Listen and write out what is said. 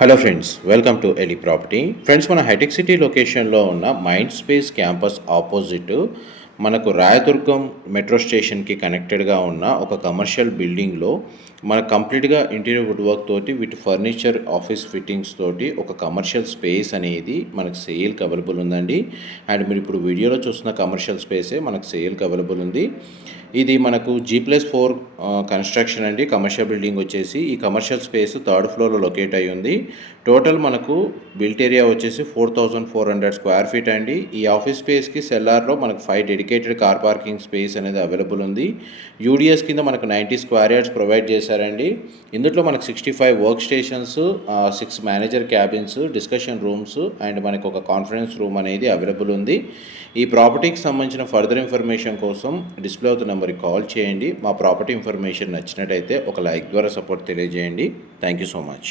Hello friends, welcome to Eli property. Friends, మన hi-tech city లొకేషన్లో ఉన్న మైండ్ స్పేస్ క్యాంపస్ ఆపోజిట్ మనకు Rayadurgam metro స్టేషన్కి కనెక్టెడ్గా ఉన్న ఒక కమర్షియల్ బిల్డింగ్లో మనకు కంప్లీట్గా ఇంటీరియర్ వుడ్ వర్క్ తోటి విత్ ఫర్నిచర్ ఆఫీస్ ఫిట్టింగ్స్ తోటి ఒక కమర్షియల్ స్పేస్ అనేది మనకు సేల్కి అవైలబుల్ ఉందండి. అండ్ మీరు ఇప్పుడు వీడియోలో చూస్తున్న కమర్షియల్ స్పేసే మనకు సేల్కి అవైలబుల్ ఉంది. ఇది మనకు G+4 కన్స్ట్రక్షన్ అండి. కమర్షియల్ బిల్డింగ్ వచ్చేసి ఈ కమర్షియల్ స్పేస్ థర్డ్ ఫ్లోర్లో లొకేట్ అయ్యి ఉంది. టోటల్ మనకు బిల్ట్ ఏరియా వచ్చేసి 4400 స్క్వేర్ ఫీట్ అండి. ఈ ఆఫీస్ స్పేస్కి సెల్లార్లో మనకు 5 డెడికేటెడ్ కార్ పార్కింగ్ స్పేస్ అనేది అవైలబుల్ ఉంది. యూడిఎస్ కింద మనకు 90 స్క్వేర్ యార్డ్స్ ప్రొవైడ్ చేశారండి. ఇందులో మనకు 65 work stations, 6 manager cabins, discussion rooms and మనకు ఒక కాన్ఫరెన్స్ రూమ్ అనేది అవైలబుల్ ఉంది. ఈ ప్రాపర్టీకి సంబంధించిన ఫర్దర్ ఇన్ఫర్మేషన్ కోసం డిస్ప్లే అవుతున్న నెంబర్కి కాల్ చేయండి. మా ప్రాపర్టీ ఇన్ఫర్మేషన్ నచ్చినట్టయితే ఒక లైక్ ద్వారా సపోర్ట్ తెలియజేయండి. Thank you so much.